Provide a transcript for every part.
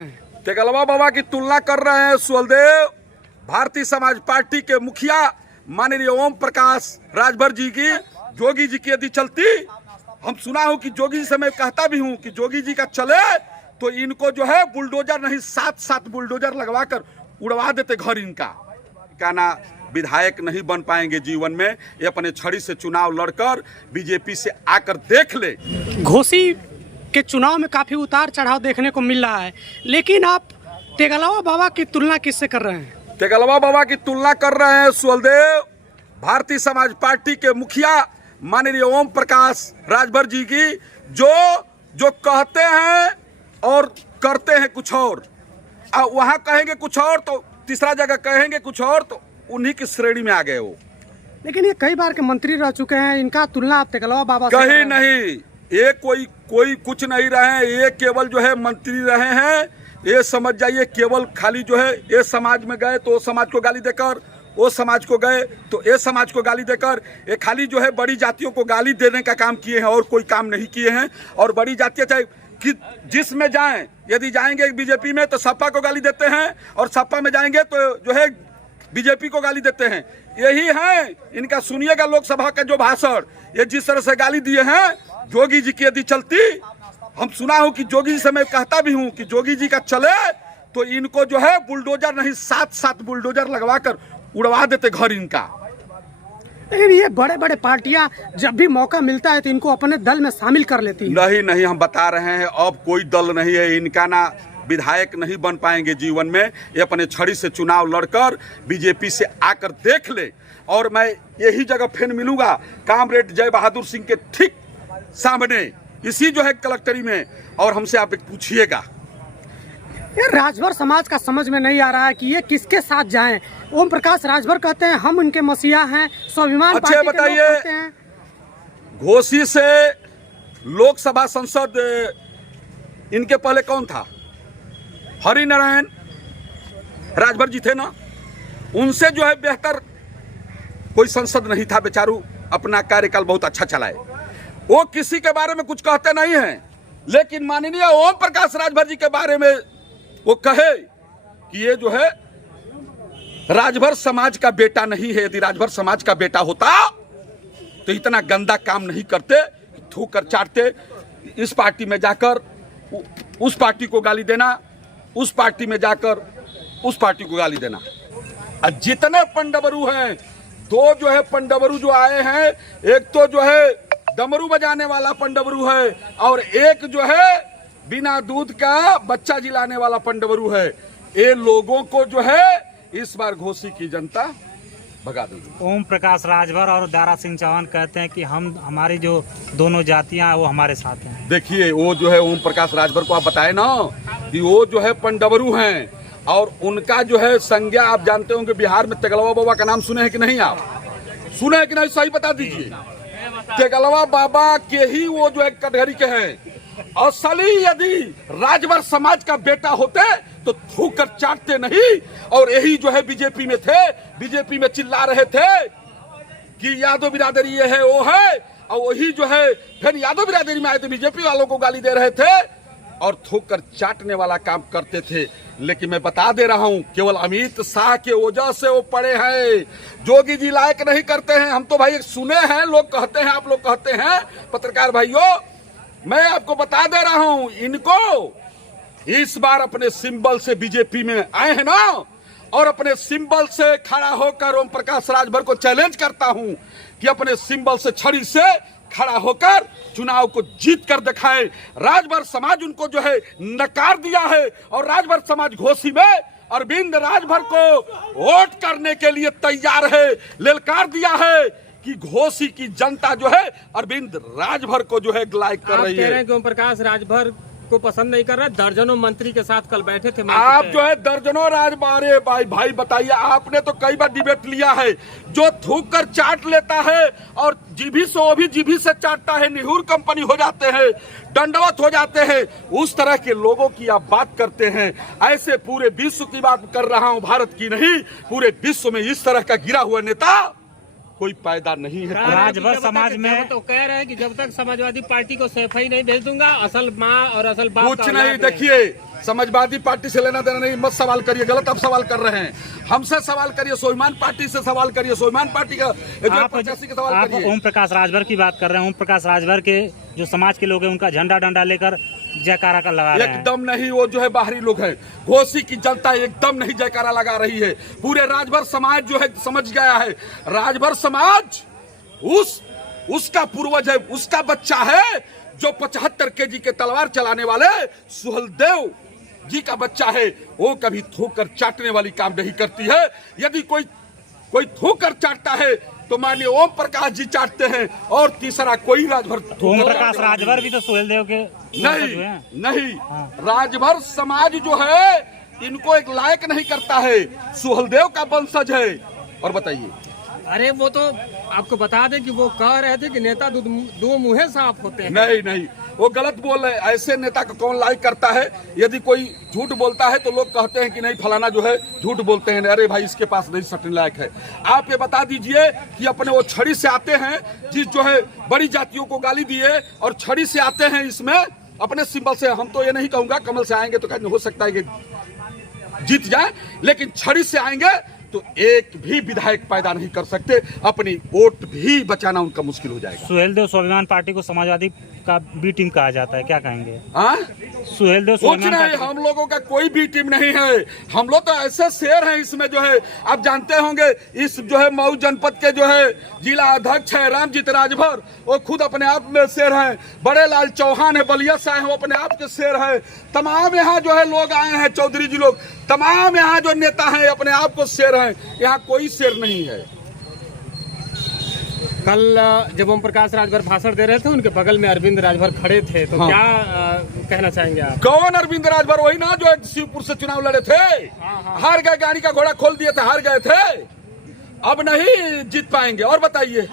तेगलवा बाबा की तुलना कर रहे हैं सुहलदेव भारतीय समाज पार्टी के मुखिया माननीय ओम प्रकाश राजभर जी की। जोगी जी की यदि चलती, हम सुना हूं कि जोगी जी से मैं कहता भी हूं कि जोगी जी का चले तो इनको जो है बुलडोजर नहीं 7 बुलडोजर लगवा कर उड़वा देते घर इनका। कहना विधायक नहीं बन पाएंगे जीवन में, ये अपने छड़ी से चुनाव लड़कर बीजेपी से आकर देख ले। घोसी के चुनाव में काफी उतार चढ़ाव देखने को मिल रहा है, लेकिन आप तेगलवा बाबा की तुलना किससे कर रहे हैं? तेगलवा बाबा की तुलना कर रहे हैं सुहलदेव भारतीय समाज पार्टी के मुखिया माननीय ओम प्रकाश राजभर जी की। जो कहते हैं और करते हैं कुछ और, वहां कहेंगे कुछ और तो तीसरा जगह कहेंगे कुछ और, तो उन्हीं की श्रेणी में आ गए वो। लेकिन ये कई बार के मंत्री रह चुके हैं, इनका तुलना आप तेगलवा बाबा से कहीं नहीं। ये कोई कुछ नहीं रहे हैं, ये केवल जो है मंत्री रहे हैं। ये समझ जाइए केवल खाली जो है ये समाज में गए तो समाज को गाली देकर, वो समाज को गए तो ये समाज को गाली देकर, ये खाली जो है बड़ी जातियों को गाली देने का काम किए हैं और कोई काम नहीं किए हैं। और बड़ी जातियां चाहे कि जिसमें जाएं, यदि जाएंगे बीजेपी में तो सपा को गाली देते हैं, और सपा में जाएंगे तो जो है बीजेपी को गाली देते हैं। यही है इनका। सुनिएगा लोकसभा का जो भाषण, ये जिस तरह से गाली दिए हैं जोगी जी की यदि चलती, हम सुना हूं कि जोगी जी से मैं कहता भी हूं कि जोगी जी का चले तो इनको जो है बुलडोजर नहीं 7 बुलडोजर लगवा कर उड़वा देते घर इनका। लेकिन ये बड़े बड़े पार्टियां जब भी मौका मिलता है तो इनको अपने दल में शामिल कर लेती है। नहीं, हम बता रहे हैं अब कोई दल नहीं है इनका। ना विधायक नहीं बन पाएंगे जीवन में, ये अपने छड़ी से चुनाव लड़कर बीजेपी से आकर देख ले। और मैं यही जगह फिर मिलूंगा कामरेड जय बहादुर सिंह के ठीक सामने, इसी जो है कलेक्टरी में, और हमसे आप एक पूछिएगा। ये राजभर समाज का समझ में नहीं आ रहा है कि ये किसके साथ जाएं। ओम प्रकाश राजभर कहते हैं हम उनके मसीहा हैं, स्वाभिमान पार्टी के लोग कहते हैं। घोसी से लोकसभा संसद इनके पहले कौन था? हरिनारायण राजभर जी थे ना। उनसे जो है बेहतर कोई संसद नहीं था। बेचारू अपना कार्यकाल बहुत अच्छा चलाए, वो किसी के बारे में कुछ कहते नहीं हैं। लेकिन माननीय ओम प्रकाश राजभर जी के बारे में वो कहे कि ये जो है राजभर समाज का बेटा नहीं है। यदि राजभर समाज का बेटा होता तो इतना गंदा काम नहीं करते, थूक कर चाटते। इस पार्टी में जाकर उस पार्टी को गाली देना, उस पार्टी में जाकर उस पार्टी को गाली देना। और जितने पंडबरू हैं, दो जो है पंडबरू जो आए हैं, एक तो जो है डमरू बजाने वाला पंडबरू है और एक जो है बिना दूध का बच्चा जिलाने वाला पंडबरू है। ये लोगों को जो है इस बार घोसी की जनता भगा देगी। ओम प्रकाश राजभर और दारा सिंह चौहान कहते हैं कि हमारी जो दोनों जातियां हैं वो हमारे साथ हैं। देखिए वो जो है ओम प्रकाश राजभर को आप बताए ना कि वो जो है पंडबरू हैं, और उनका जो है संज्ञा आप जानते होंगे बिहार में तेगलवा बाबा का नाम सुने हैं कि नहीं? आप सुने हैं कि नहीं? सही बता दीजिए। तेगलवा बाबा के ही वो जो है कटघरी के हैं। असली यदि राजभर समाज का बेटा होते तो थूक कर चाटते नहीं। और यही जो है बीजेपी में थे, बीजेपी में चिल्ला रहे थे कि यादव बिरादरी ये है वो है, और वही जो है फिर यादव बिरादरी में आए तो बीजेपी वालों को गाली दे रहे थे और थूक कर चाटने वाला काम करते थे। लेकिन मैं बता दे रहा हूं केवल अमित शाह के वजह से वो पड़े हैं। जोगी जी लायक नहीं करते हैं। हम तो भाई सुने हैं, लोग कहते हैं, आप लोग कहते हैं पत्रकार भाइयों, मैं आपको बता दे रहा हूं इनको इस बार अपने सिंबल से बीजेपी में आए हैं ना, और अपने सिंबल से खड़ा होकर ओम प्रकाश राजभर को चैलेंज करता हूं कि अपने सिंबल से छड़ी से खड़ा होकर चुनाव को जीत कर दिखाए। राजभर समाज उनको जो है नकार दिया है, और राजभर समाज घोसी में अरविंद राजभर को वोट करने के लिए तैयार है। ललकार दिया है कि घोसी की जनता जो है अरविंद राजभर को जो है लाइक कर रही है। कह रहे हैं कि ओम प्रकाश राजभर को पसंद नहीं कर रहा। दर्जनों मंत्री के साथ कल बैठे थे। आप जो है दर्जनों राजबारे भाई बताइए, आपने तो कई बार डिबेट लिया है। जो थूक कर चाट लेता है और जीभी से वो भी जीभी से चाटता है, निहुर कंपनी हो जाते हैं, दंडवत हो जाते हैं, उस तरह के लोगों की आप बात करते हैं। ऐसे पूरे विश्व की बात कर रहा हूं, भारत की नहीं, पूरे विश्व में इस तरह का गिरा हुआ नेता कोई पैदा नहीं है। राजभर समाज में तो कह रहे हैं कि जब तक समाजवादी पार्टी को सफाई नहीं भेज दूंगा, असल माँ और असल बाप कुछ नहीं। देखिए समाजवादी पार्टी से लेना देना नहीं, मत सवाल करिए, गलत आप सवाल कर रहे हैं। हमसे सवाल करिए, स्वाभिमान पार्टी से सवाल करिए, स्वाभिमान पार्टी का प्रत्याशी का सवाल आप करिए। ओम प्रकाश राजभर की बात कर रहे हैं। ओम प्रकाश राजभर के जो समाज के लोग हैं उनका झंडा डंडा लेकर जयकारा का लगा रहे हैं। एकदम नहीं, वो जो है बाहरी लोग हैं। घोसी की जनता एकदम नहीं जयकारा लगा रही है। पूरे राजभर समाज जो है समझ गया है। राजभर समाज उसका पूर्वज है, उसका बच्चा है जो 75 केजी के तलवार चलाने वाले सुहलदेव जी का बच्चा है। वो कभी थूकर चाटने वाली काम नहीं करती है। यदि कोई थूकर चाटता है तो माननीय ओम प्रकाश जी चाटते हैं, और तीसरा कोई राजभर। ओम प्रकाश राजभर भी तो सुहेलदेव के नहीं, राजभर समाज जो है इनको एक लायक नहीं करता है। सुहलदेव का वंशज है। और बताइए। अरे वो तो आपको बता दें कि वो कह रहे थे कि नेता दो मुँहे साफ होते हैं। नहीं, वो गलत बोल रहे हैं। ऐसे नेता को कौन लाइक करता है? यदि कोई झूठ बोलता है तो लोग कहते हैं कि नहीं फलाना जो है झूठ बोलते हैं। अरे भाई, इसके पास नहीं सटने लायक है। आप ये बता दीजिए कि अपने वो छड़ी से आते हैं, जिस जो है बड़ी जातियों को गाली दिए, और छड़ी से आते हैं इसमें अपने सिंबल से। हम तो ये नहीं कहूंगा कमल से आएंगे तो हो सकता है कि जीत जाए, लेकिन छड़ी से आएंगे तो एक भी विधायक पैदा नहीं कर सकते। अपनी वोट भी बचाना उनका मुश्किल हो जाएगा। सुहेलदेव स्वाभिमान पार्टी को समाजवादी का बी टीम कहा जाता है, क्या कहेंगे? सुहेलदेव कुछ नहीं, हम लोगों का कोई भी टीम नहीं है। हम लोग तो ऐसे शेर हैं इसमें जो है, आप जानते होंगे, इस जो है मऊ जनपद के जो है जिला अध्यक्ष है रामजीत राजभर, वो खुद अपने आप में शेर हैं। बड़े लाल चौहान है, बलिया से आए हैं, वो अपने आप के शेर हैं। तमाम यहाँ जो है लोग आए हैं, चौधरी जी लोग, तमाम यहाँ जो नेता हैं अपने आप को शेर हैं। यहाँ कोई शेर नहीं है। कल जब ओम प्रकाश राजभर भाषण दे रहे थे, उनके बगल में अरविंद राजभर खड़े थे, तो हाँ। क्या कहना चाहेंगे आप? कौन अरविंद राजभर? वही ना जो शिवपुर से चुनाव लड़े थे। हार गए, गाड़ी का घोड़ा खोल दिए थे, हार गए थे। अब नहीं जीत पाएंगे। और बताइए।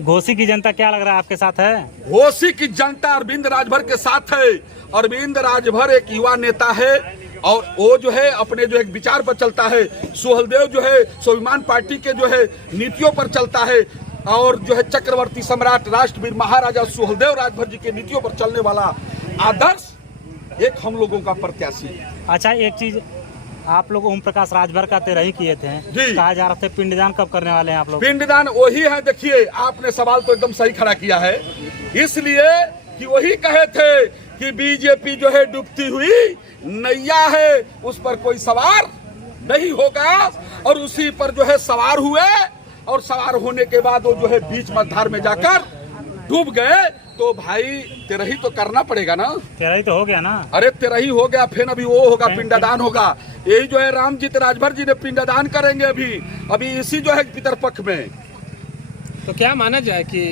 घोसी की जनता क्या लग रहा है आपके साथ है? घोसी की जनता अरविंद राजभर के साथ है। अरविंद राजभर एक युवा नेता है, और वो जो है अपने जो एक विचार पर चलता है। सुहलदेव जो है स्वाभिमान पार्टी के जो है नीतियों पर चलता है, और जो है चक्रवर्ती सम्राट राष्ट्रवीर महाराजा सुहलदेव राजभर जी के नीतियों पर चलने वाला आदर्श एक हम लोगों का प्रत्याशी है। अच्छा, एक चीज, आप लोग ओम प्रकाश राजभर का 13 ही किए थे, कहा जा रहा था पिंडदान कब करने वाले हैं आप लोग? पिंडदान वही है। देखिए, आपने सवाल तो एकदम सही खड़ा किया है, इसलिए कि वही कहे थे कि बीजेपी जो है डूबती हुई नैया है, उस पर कोई सवार नहीं होगा। और उसी पर जो है सवार हुए, और सवार होने के बाद वो जो है बीच मझधार में जाकर डूब गए। तो भाई 13 ही तो करना पड़ेगा ना। 13 ही तो हो गया ना। अरे 13 ही हो गया, फिर अभी वो होगा, पिंडदान होगा। यही जो है रामजीत राजभर जी ने पिंडदान करेंगे अभी इसी जो है पितरपक्ष में। तो क्या माना जाए कि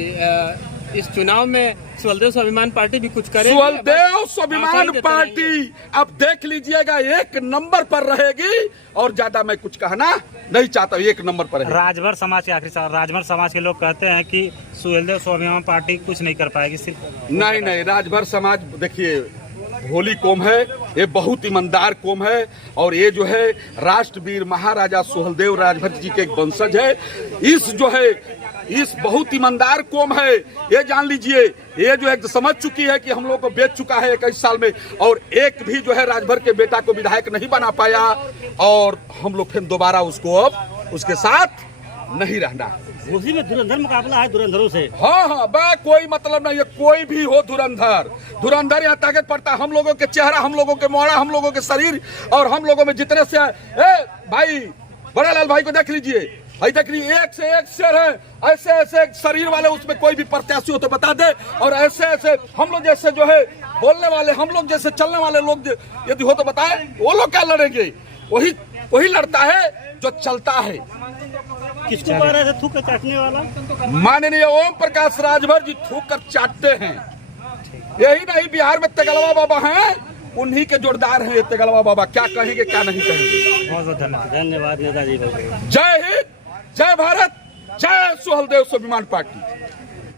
इस चुनाव में सुहलदेव स्वाभिमान पार्टी भी कुछ करेगी? सुहलदेव स्वाभिमान पार्टी अब देख लीजिएगा एक नंबर पर रहेगी, और ज्यादा मैं कुछ कहना नहीं चाहता, एक नंबर पर है। राजभर समाज के आखिरी सवाल, राजभर समाज के लोग कहते हैं कि सुहेलदेव स्वाभिमान पार्टी कुछ नहीं कर पाएगी, सिर्फ नहीं, राजभर समाज देखिए भोली कौम है, ये बहुत ईमानदार कौम है, और ये जो है राष्ट्रवीर महाराजा सुहलदेव राजभर जी के एक वंशज है। इस बहुत ईमानदार कौम है, ये जान लीजिए। ये जो है समझ चुकी है कि हम लोग को बेच चुका है 21 साल में, और एक भी जो है राजभर के बेटा को विधायक नहीं बना पाया, और हम लोग फिर दोबारा उसको अब उसके साथ नहीं रहना। उसी में धुरंधर मुकाबला है, धुरंधरों से। हाँ, कोई मतलब नहीं है, कोई भी हो धुरंधर यहाँ ताकत पड़ता है। हम लोगों के चेहरा, हम लोगों के मोड़ा, हम लोगों के शरीर, और हम लोगों में जितने से भाई बड़ा लाल भाई को देख लीजिए, देख लीजिए, एक से एक शेर है। ऐसे ऐसे शरीर वाले उसमें कोई भी प्रत्याशी हो तो बता दे। और ऐसे ऐसे हम लोग जैसे जो है बोलने वाले, हम लोग जैसे चलने वाले लोग यदि हो तो बताए, वो लोग क्या लड़ेंगे? वही लड़ता है जो चलता है। किसको कह रहे थे थूक कर चाटने वाला? माननीय ओम प्रकाश राजभर जी थूक कर चाटते हैं। यही नहीं, बिहार में तेगलवा बाबा हैं, उन्हीं के जोरदार हैं तेगलवा बाबा। क्या कहेंगे क्या नहीं कहेंगे। बहुत बहुत धन्यवाद नेताजी। जय हिंद, जय भारत, जय सुहलदेव स्वाभिमान पार्टी।